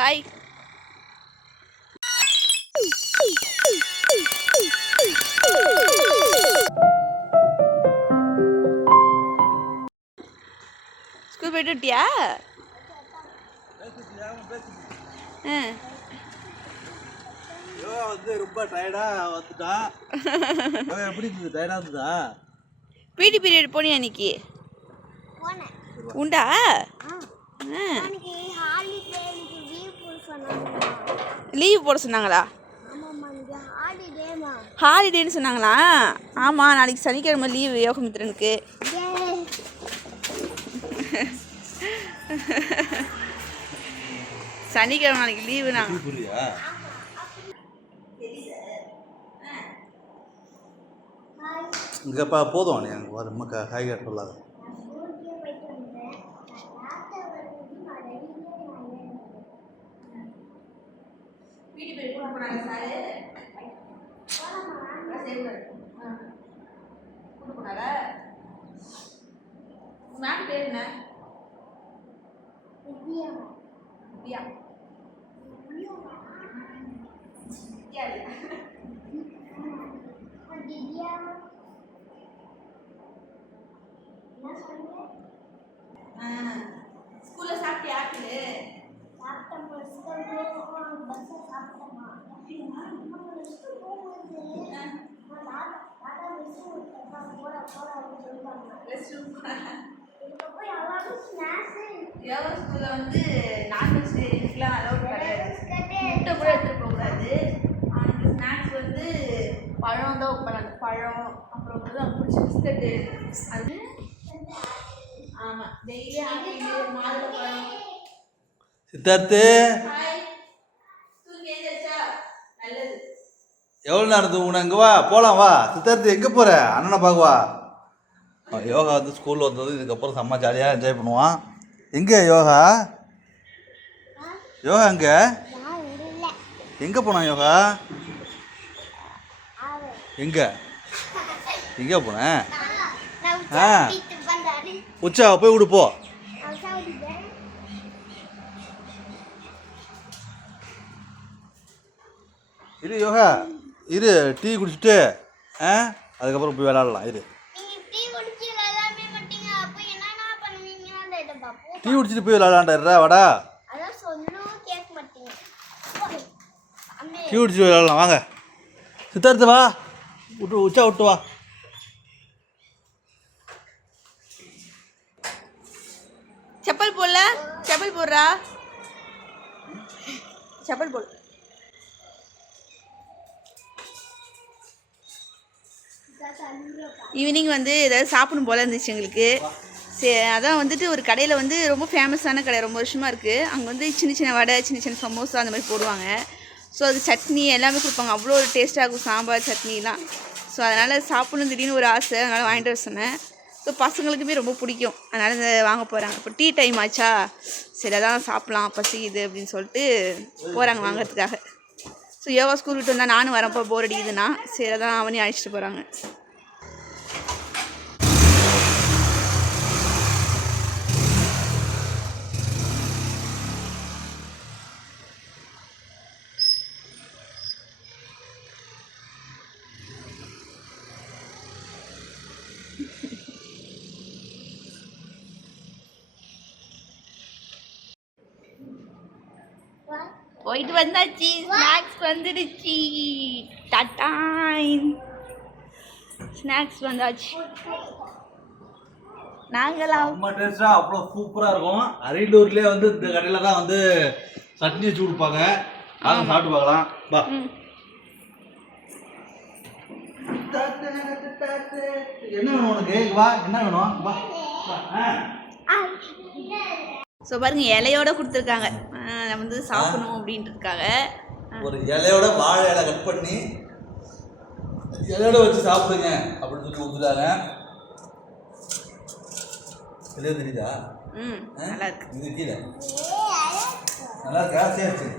Hi. School போயிட்டு விட்டியா? ரொம்ப டயர்டா வந்துட்டான். எப்படி இருந்தது? டயர்டா இருந்ததா? பிடி பீரியட் போனியா இன்னைக்கு? உண்டா? லீவ் போட சொன்னாங்களா? ஹாலிடேன்னு சொன்னாங்களா? ஆமாம், நாளைக்கு சனிக்கிழமை லீவு யோகமித்ரனுக்கு. சனிக்கிழமை நாளைக்கு லீவு. நான் இங்கேப்பா போதும், நீ அங்கே ரொம்ப காய் கட்டலாது. ஸ்கூல்ல சாப்பிட்டியா? யோகா ஸ்கூல்ல வந்து நான்வெஜிடேரியனுக்குலாம் அலோட் கிடையாது. முட்டை கூட எடுத்துகிட்டு போகக்கூடாது. அந்த ஸ்நாக்ஸ் வந்து பழம் தான் வைப்பாங்க. பழம், அப்புறம் வந்து அவங்க பிடிச்ச பிஸ்கட்டு. அது ஆமாம், டெய்லி ஆப்பிள், மாதுளை. சித்தார்த்து, நல்லது. எவ்வளோ நேரம் தூங்குன? இங்கே வா, போகலாம் வா. சித்தார்த்து, எங்கே போகிற? அண்ணனை பார்க்குவா. யோகா வந்து ஸ்கூலில் வந்தது, இதுக்கப்புறம் செம்ம ஜாலியாக என்ஜாய் பண்ணுவான். எங்கே யோகா? யோகா எங்கே? எங்கே போனான் யோகா? எங்கே எங்கே போனேன்? உச்சா போய் விடுப்போ. இரு யோகா, இரு, டீ குடிச்சிட்டு அதுக்கப்புறம் போய் விளாடலாம். இரு, டீ குடிச்சிட்டு போய் விளாடாண்டா. வாடா, டீ குடிச்சிட்டு விளாடலாம். வாங்க சித்தார்த்து, வா, விட்டு உச்சா விட்டு வா. செப்பல் போடல, செப்பல் போடுறா, செப்பல் போடு. ஈவினிங் வந்து ஏதாவது சாப்பிடும் போல் இருந்துச்சு எங்களுக்கு. சரி, அதான் வந்துட்டு ஒரு கடையில் வந்து ரொம்ப ஃபேமஸான கடை, ரொம்ப வருஷமாக இருக்குது. அங்கே வந்து சின்ன சின்ன வடை, சின்ன சின்ன சமோசா அந்த மாதிரி போடுவாங்க. ஸோ அது சட்னி எல்லாமே கொடுப்பாங்க. அவ்வளோ ஒரு டேஸ்ட்டாக இருக்கும், சாம்பார் சட்னிலாம். ஸோ அதனால் சாப்பிடணும் திடீர்னு ஒரு ஆசை, அதனால் வாங்கிட்டு வர சொன்னேன். ஸோ பசங்களுக்குமே ரொம்ப பிடிக்கும், அதனால் இந்த வாங்க போகிறாங்க. இப்போ டீ டைம் ஆச்சா, சரி அதான் சாப்பிட்லாம், பசிக்குது அப்படின்னு சொல்லிட்டு போகிறாங்க வாங்கிறதுக்காக. ஸோ யோகா ஸ்கூல் விட்டு வந்தால் நானும் வரப்போ போர் அடிக்குதுன்னா, சரி அதான் அவனையும் அழைச்சிட்டு போகிறாங்க. போயிட்டு வந்தாச்சு, ஸ்நாக்ஸ் வந்துடுச்சு. டாட்டாய், ஸ்நாக்ஸ் வந்தாச்சு. நாங்களாம் ரொம்ப டேஸ்ட்டாக அவ்வளோ சூப்பராக இருக்கும். அரியலூர்லேயே வந்து இந்த கடையில் தான் வந்து சட்னி வச்சு கொடுப்பாங்க. அதை சாப்பிட்டு பார்க்கலாம். வா, என்ன வேணும் உனக்கு? வா, என்ன வேணும்? வா. ஸோ பாருங்க, இலையோட கொடுத்துருக்காங்க, வந்து சாப்பிடணும் அப்படின்றதுக்காக. ஒரு இலையோட வாழை இலை கட் பண்ணி இலையோட வச்சு சாப்பிடுங்க அப்படின்னு சொல்லி கொடுத்துட்டாங்க. வெளியே தெரியுதா? நல்லா இருக்கு. இது கீழே நல்லா இருக்கா? சரி சரி,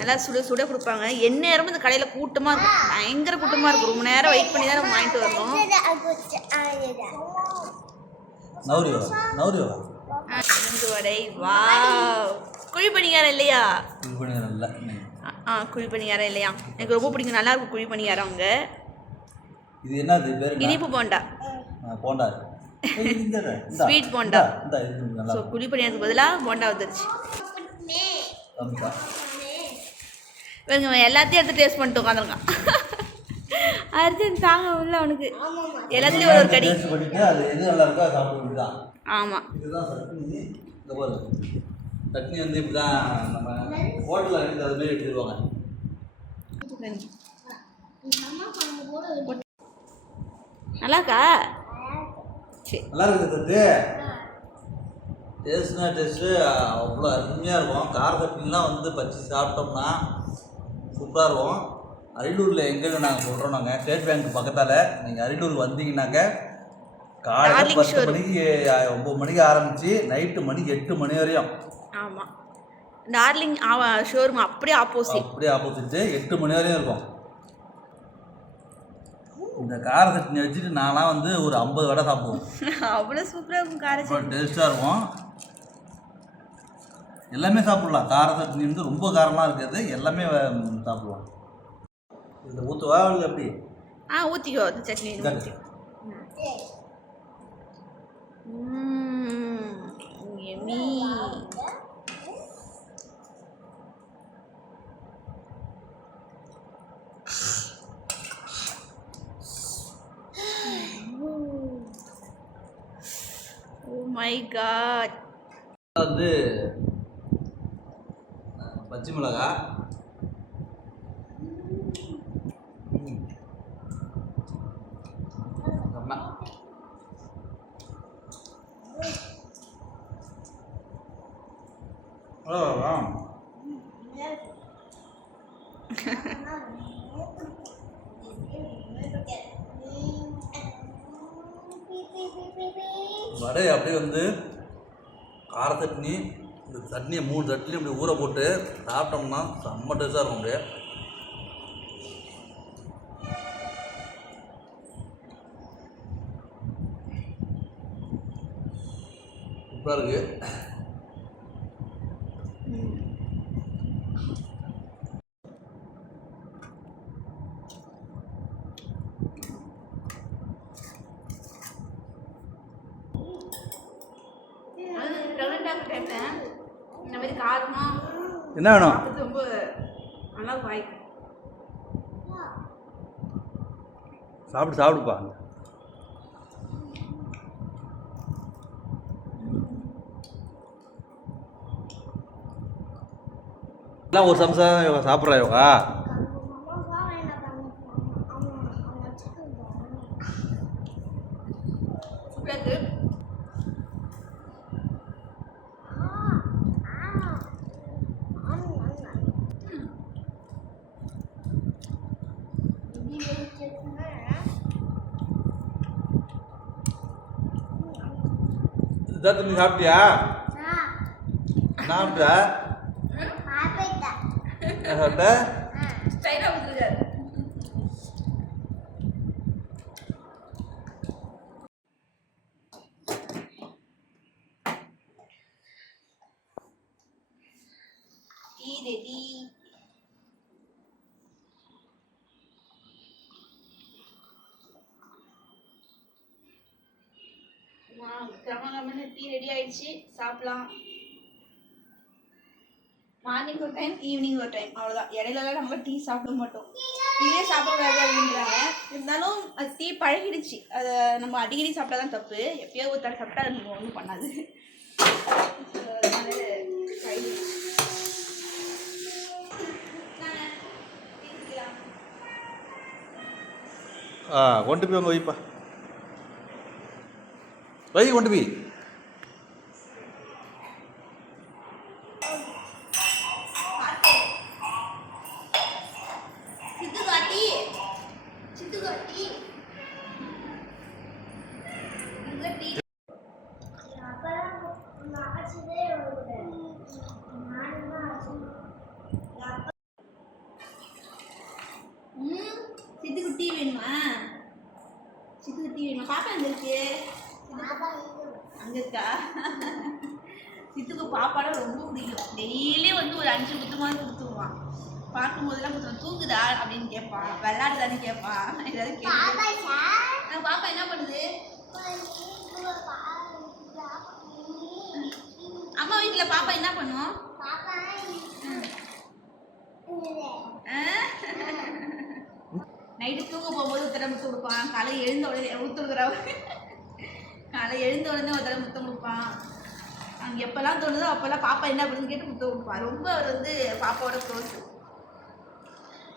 நல்லா சுட சுட கொடுப்பாங்க. எந்நேரமும் இந்த கடையில் கூட்டமாக இருக்கும், பயங்கர கூட்டமாக இருக்கும். ரொம்ப நேரம் வெயிட் பண்ணி தான் நம்ம வாங்கிட்டு வரணும். உளுந்து வடை. வாவ், குழி பணியாரம் இல்லையா? இது பண்ணி நல்லா குழி பணியாரம் இல்லையா? எனக்கு ரொம்ப பிடிக்கும், நல்லா இருக்கும் குழி பணியாரம். அங்கே இது என்னது பேர்? இனிப்பு போண்டா. போண்டா, ஸ்வீட் போண்டா. நல்லா ஸோ குழி பணியாரத்துக்கு பதிலாக போண்டா வந்துருச்சு. இவங்க எல்லாத்தையும் எடுத்து டேஸ்ட் பண்ணிட்டு உட்காந்துருக்கான். அர்ஜுன் தாங்க உள்ள அவனுக்கு எல்லாத்துலேயும் ஒரு கடி. அது எது நல்லா இருக்கோ அதை சாப்பிட. ஆமாம், இதுதான் சட்னி. இந்த பாரு, சட்னி வந்து இப்படி தான் நம்ம ஹோட்டலில் எடுத்து அது மாரி எடுத்துருவாங்க. நல்லா இருக்கா? சரி, நல்லா இருக்குது தட்டு. டேஸ்ட்னா டேஸ்ட்டு அவ்வளோ அருமையாக இருக்கும். கார சட்னிலாம் வந்து பச்சி சாப்பிட்டோம்னா சூப்பராக இருக்கும். அரியலூரில் எங்கே நாங்கள் சொல்கிறோம், நாங்கள் ஸ்டேட் பேங்க் பக்கத்தால். நீங்கள் அரியலூருக்கு வந்தீங்கன்னாக்க காலையில் 10 மணிக்கு 9 மணிக்கு ஆரம்பித்து நைட்டு மணிக்கு 8 மணி வரையும். ஆமாம், டார்லிங் ஷோரூம் அப்படியே ஆப்போசிட். 8 மணி வரையும் இருக்கும். இந்த கார சட்னி வச்சுட்டு நான்லாம் வந்து ஒரு 50 வடை சாப்பிடுவோம். அவ்வளோ சூப்பராக இருக்கும் கார சட்னி, டேஸ்ட்டாக இருக்கும். எல்லாமே சாப்பிட்லாம். கார சட்னி வந்து ரொம்ப காரமாக இருக்காது, எல்லாமே சாப்பிட்லாம். இந்த ஊற்றுவா இல்லை எப்படி? ஊற்றிக்கோ அது சட்னி. எம்மி. Oh my god. வந்து பச்சை மிளகா, வடை அப்படியே வந்து கார சட்னி. இந்த சட்னியை 3 சட்னியும் இப்படி ஊற போட்டு சாப்பிட்டோம்னா செம்ம டேஸ்ட்டாக இருக்கும். அப்படியே சூப்பராக இருக்குது. இந்த மாதிரி காரமா என்ன வேணும்? ரொம்ப நல்லா வாய் சாப்பிடுப்பா. எல்லாம் ஒரு சம்சா சாப்பிட்றா யோகா. இதான் நீ சாப்பிட்டியா? சாப்பிட்டா சாப்பிட்ட ஸ்டைலாக கொடுத்துருக்காரு. Tea ready. கிரமங்கன்னு டீ ரெடி ஆயிடுச்சு, சாப்பிடலாம். மார்னிங் ஒரு டைம், ஈவினிங் ஒரு டைம், அவ்வளோதான். இடையிலலாம் நம்ம டீ சாப்பிட மாட்டோம். டீயே சாப்பிடக்கூடாது அப்படின்றாங்க. இருந்தாலும் அது டீ பழகிடுச்சு. அதை நம்ம அடிக்கடி சாப்பிட்டா தான் தப்பு. எப்பயோ ஒரு தடவை சாப்பிட்டா அது நம்ம ஒன்றும் பண்ணாது. கொண்டு போய் அங்கே வைப்பா. வை கொண்டு போய். சித்துக்கு டீ வேணுமா? சித்துக்கு டீ வேணுமா? பாப்பா எங்க இருக்கு? அங்க இருக்கா? சித்துக்கு பாப்பாட ரொம்ப பிடிக்கும். டெய்லி வந்து ஒரு 5 குத்துமாவது கொடுத்துருவான். பார்க்கும்போதெல்லாம் கொடுத்துருவான். தூங்குதா அப்படின்னு கேட்பான், விளையாடுதான்னு கேட்பான். ஏதாவது கேட்பான். பாப்பா என்ன பண்ணுது? அம்மா வீட்டில் பாப்பா என்ன பண்ணுவோம்? நைட்டு தூங்க போகும்போது ஒரு தடவை முத்தம் கொடுப்பான். காலை எழுந்த உடனே ஒரு தடவை முத்தம் கொடுப்பான். அங்கே எப்போல்லாம் தோணுதோ அப்போல்லாம் பாப்பா என்ன பண்ணுன்னு கேட்டு முத்தம் கொடுப்பான். ரொம்ப அவர் வந்து பாப்பாவோட க்ளோஸ்.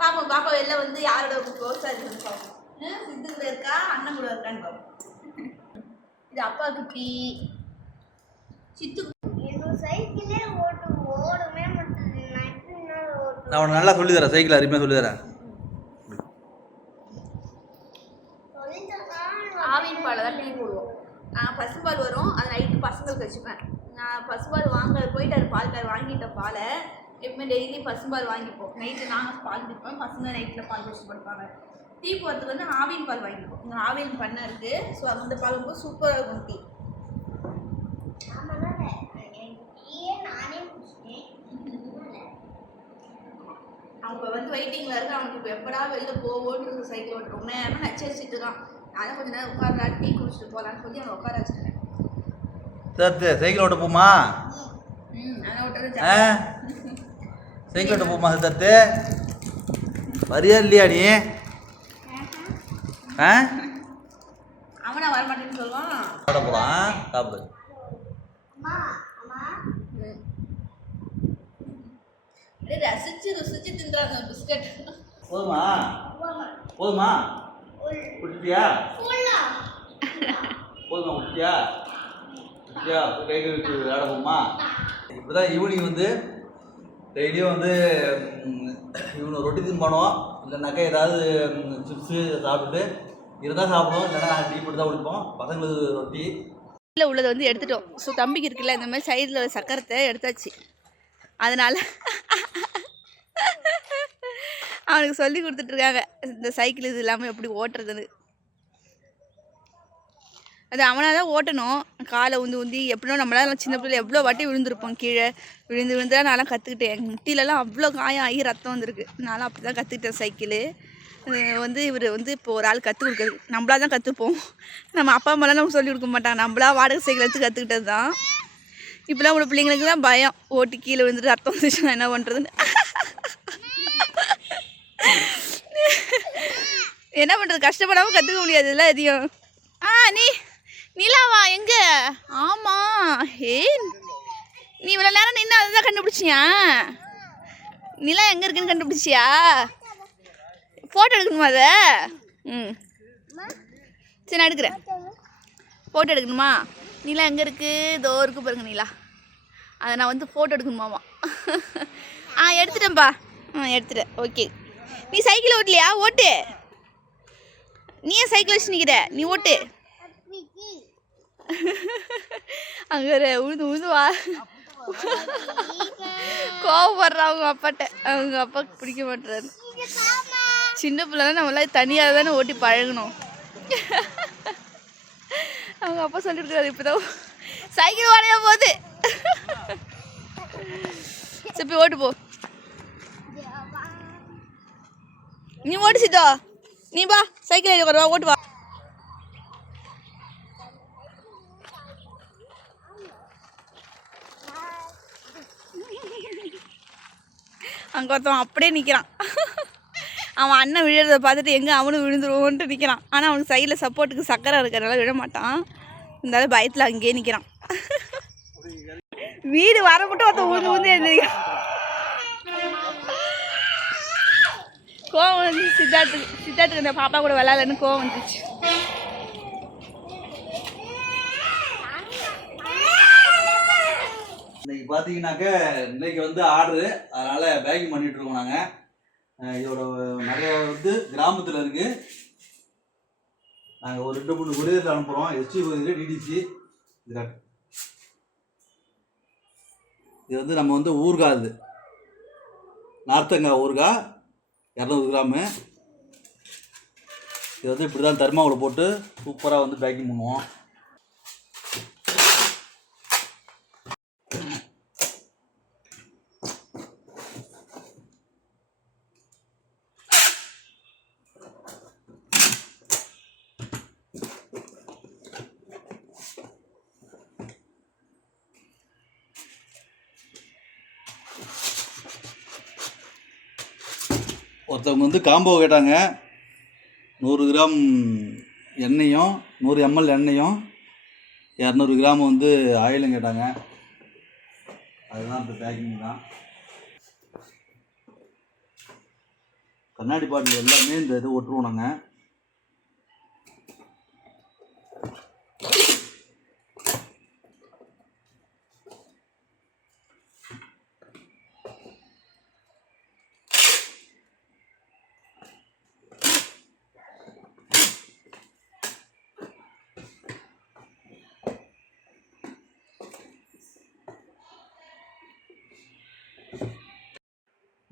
பாப்பா வெளில வந்து யாரோட க்ளோஸாக இருக்குன்னு பார்ப்போம். சித்து கூட இருக்கா, அண்ணன் கூட இருக்கான்னு பார்ப்போம். இது அப்பா குட்டி சித்து. நான் உனக்கு நல்லா சொல்லி தரேன், சைக்கிள் அருமையாக சொல்லி தரேன். ஆவின் பாலை தான் டீ போடுவோம். பசும்பால் வரும், அது நைட்டு பசங்களுக்கு வச்சுப்பேன். நான் பசும்பால் போயிட்டு அது பால் வாங்கிட்ட பாலை எப்பவுமே டெய்லி பசும்பால் வாங்கிப்போம். நைட்டு நாங்கள் பால் குடிப்போம், பசங்க நைட்டில் பால் குடிச்சு படுப்பாங்க. டீ போகிறதுக்கு வந்து ஆவின் பால் வாங்கிப்போம். இங்கே ஆவின் பண்ணை இருக்குது. ஸோ அந்த பால் ரொம்ப சூப்பராக இருக்கும் டீ. அவங்க வந்து வெயிட்டிங்கில் இருக்க. அவனுக்கு இப்போ எப்படா வெளில போவோன்னு சைக்கிள் ஓட்டு ரொம்ப நேரமாக நச்சரிச்சிட்டு இருக்கான். நான் கொஞ்சம் நேரம் உட்காரா டீ குடிச்சிட்டு போகலான்னு சொல்லி அவனை உட்கார வச்சுட்டேன். சைக்கிள் ஓட்ட போமா? அதை ஓட்டுறது சைக்கிள் ஓட்ட போமா சித்தார்த்து? வரியா இல்லையா நீ? அவனா வரமாட்டேன்னு சொல்லுவான். சாப்பிட போகலாம், சாப்பிடு. ருசிச்சு தின்றாங்க பிஸ்கட். போதுமா? குடிச்சியா? போதுமா குடிச்சியா? கை கழுவிட்டு விளையாட போமா? இப்போதான் ஈவினிங் வந்து டெய்லியும் வந்து இவனை ரொட்டி தின்போனோம், இல்லைனாக்கா ஏதாவது சிப்ஸு சாப்பிட்டுட்டு இருந்தால் சாப்பிடுவோம், இல்லைன்னா நாங்கள் டீ போட்டு தான் குடிப்போம். பசங்களுக்கு ரொட்டி இல்லை உள்ளதை வந்து எடுத்துட்டோம். ஸோ தம்பிக்கு இருக்குல்ல இந்த மாதிரி சைடில் சக்கரத்தை எடுத்தாச்சு. அதனால் அவனுக்கு சொல்லி கொடுத்துட்ருக்காங்க இந்த சைக்கிள் இது இல்லாமல் எப்படி ஓட்டுறதுன்னு. அது அவனாக தான் ஓட்டணும். காலை உந்தி எப்படின்னா நம்மளால் சின்ன பிள்ளைல எவ்வளோ வாட்டி விழுந்திருப்போம். கீழே விழுந்து தான் நான்லாம் கற்றுக்கிட்டேன். எங்கள் முட்டிலலாம் அவ்வளோ காயம் ஆகி ரத்தம் வந்திருக்கு. நானும் அப்படி தான் கற்றுக்கிட்டேன் சைக்கிள். வந்து இவர் வந்து இப்போ ஒரு ஆள் கற்றுக் கொடுக்குறது. நம்மளா தான் கற்றுப்போம். நம்ம அப்பா அம்மாலாம் நமக்கு சொல்லிக் கொடுக்க மாட்டாங்க. நம்மளா வாடகை சைக்கிள் எடுத்து கற்றுக்கிட்டது தான். இப்போலாம் உள்ள பிள்ளைங்களுக்கு தான் பயம். ஓட்டி கீழே விழுந்துட்டு ரத்தம் வந்துச்சுன்னா என்ன பண்ணுறதுன்னு. என்ன பண்ணுறது, கஷ்டப்படாமல் கற்றுக்க முடியாதுல்ல எதையும். நிலாவா எங்க? ஆமாம். நீ இவ்வளோ நேரம் நின்று அதை தான் கண்டுபிடிச்சியா? நிலா எங்கே இருக்குன்னு கண்டுபிடிச்சியா? ஃபோட்டோ எடுக்கணுமா அதை? சரி நான் எடுக்கிறேன். ஃபோட்டோ எடுக்கணுமா? நிலா எங்கே இருக்குது? இதோ இருக்கு பாருங்க நிலா. அதை நான் வந்து ஃபோட்டோ எடுக்கணுமாமா. எடுத்துட்டேன்ப்பா. எடுத்துட்டேன். ஓகே. நீ சைக்கிள் ஓட்டலையா? ஓட்டு. நீ ஏன் சைக்கிள் வச்சு நிற்கிற? நீ ஓட்டு. அங்கே உழுது வா கோவப்படுறா அவங்க அப்பாட்ட. அவங்க அப்பாவுக்கு பிடிக்க மாட்டுறாரு. சின்ன பிள்ளைனா நம்மளாம் தனியாக தானே ஓட்டி பழகணும். அவங்க அப்பா சொல்லியிருக்காரு இப்போதான் சைக்கிள் ஓடைய போகுது. சரி போய் ஓட்டு போ. நீ ஓட்டு சித்தோ. நீ வா சைக்கிள் வா ஓட்டு வா. அங்கே ஒருத்தவன் அப்படியே நிற்கிறான். அவன் அண்ணன் விழுறதை பார்த்துட்டு எங்கே அவனும் விழுந்துருவோன்ட்டு நிற்கிறான். ஆனால் அவனுக்கு சைடில் சப்போர்ட்டுக்கு சக்கரை இருக்கிறனால விழ மாட்டான். இருந்தாலும் பயத்தில் அங்கேயே நிற்கிறான். வீடு வர மட்டும் ஒருத்தன் ஊந்து எழுந்திரிக்கிறான். கோவம் வந்து சித்தார்த்துக்கு இந்த பாப்பா கூட விளையாடலன்னு கோவம் வந்துச்சு. இன்னைக்கு பார்த்தீங்கன்னாக்க இன்னைக்கு வந்து ஆர்டரு, அதனால் பேக்கிங் பண்ணிகிட்டு இருக்கோம் நாங்கள். இதோட நிறைய வந்து கிராமத்தில் இருக்குது. நாங்கள் ஒரு 2-3 கொரியரில் அனுப்புகிறோம். ST courier, DTDC. இது வந்து நம்ம வந்து ஊறுகாய், இது நார்த்தங்காய் ஊறுகாய் 200 கிராமு. இது வந்து இப்படி தான் தர்மாவில் போட்டு சூப்பராக வந்து பேக்கிங் பண்ணுவோம். ஒருத்தவங்க வந்து காம்போ கேட்டாங்க, 100 கிராம் எண்ணெயும் 100 ml எண்ணெயும் 200 கிராம் வந்து ஆயிலும் கேட்டாங்க. அதுதான் இப்போ பேக்கிங் தான். கண்ணாடி பாட்டில் எல்லாமே இந்த இது ஒட்டுருவோம் நாங்கள்.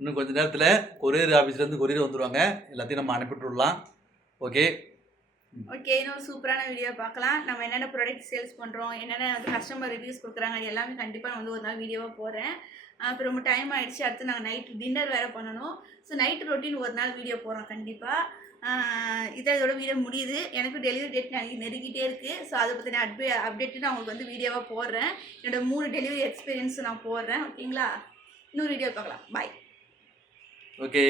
இன்னும் கொஞ்சம் நேரத்தில் கொரியர் ஆஃபீஸ்லேருந்து கொரியர் வந்துடுவாங்க. எல்லாத்தையும் நம்ம அனுப்பிவிட்டுடலாம். ஓகே, இன்னொரு சூப்பரான வீடியோ பார்க்கலாம். நம்ம என்னென்ன ப்ராடக்ட் சேல்ஸ் பண்ணுறோம், என்னென்ன வந்து கஸ்டமர் ரிவ்யூஸ் கொடுக்குறாங்க, அது எல்லாமே கண்டிப்பாக நான் வந்து ஒரு நாள் வீடியோவாக போடுறேன். அப்புறம் ரொம்ப டைம் ஆகிடுச்சு. அடுத்து நாங்கள் நைட்டு டின்னர் வேறு பண்ணணும். ஸோ நைட்டு ரொட்டீன் ஒரு நாள் வீடியோ போடுறோம் கண்டிப்பாக. இதோட வீடியோ முடியுது. எனக்கு டெலிவரி டேட் நெருங்கிட்டே இருக்குது. ஸோ அதை பற்றின அப்டேட்டு நான் உங்களுக்கு வந்து வீடியோவாக போடுறேன். என்னோடய 3 டெலிவரி எக்ஸ்பீரியன்ஸ் நான் போடுறேன். ஓகேங்களா? இன்னொரு வீடியோ பார்க்கலாம். பாய். ஓகே.